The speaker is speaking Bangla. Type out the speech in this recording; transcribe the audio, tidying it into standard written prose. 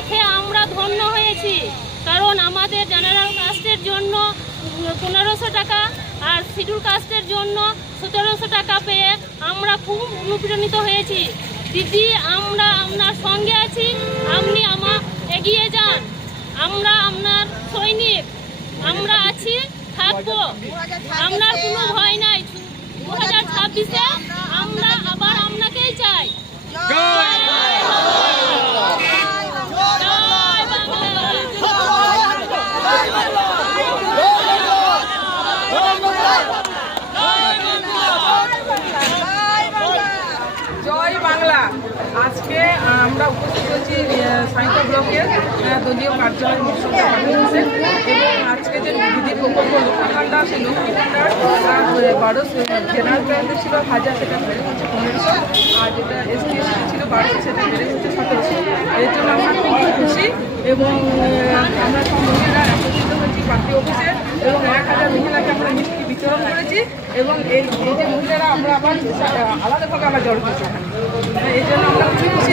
তাতে আমরা ধন্য হয়েছি, কারণ আমাদের জেনারেল কাস্টের জন্য 1500 টাকা আর শিডিউল কাস্টের জন্য 1700 টাকা পেয়ে আমরা খুব অনুপ্রাণিত হয়েছি। দিদি, আমরা আপনার সঙ্গে আছি, আপনি এগিয়ে যান, আমরা আপনার সৈনিক, আমরা আছি, থাকবো, আপনার কোনো ভয় নাই। 2026-এ আমরা আবার আপনাকেই চাই। জয় বাংলা। আজকে আমরা উপস্থিত হয়েছি সাঁইথা ব্লকের দলীয় কার্যালয়ের মুখ্য অফিসে, এবং আজকে যে দিদির প্রকল্প লক্ষ্মী ভাণ্ডার, সেই লক্ষ্মী ভাণ্ডার 1200 জেনারেল প্রাইসে ছিল 1000, সেটা বেড়ে হচ্ছে 1500, আর যেটা ST ছিল 1200, সেটা বেড়ে হচ্ছে 1700। এর জন্য আমরা খুবই খুশি, এবং আমরা সব মহিলারা একত্রিত হয়েছি পার্টি অফিসে, এবং 1000 মহিলাকে আমরা মিষ্টি বিতরণ করেছি, এবং এই যে মহিলারা আমরা আবার আলাদাভাবে আমরা জড় করছি। এই জন্য আমরা খুবই খুশি।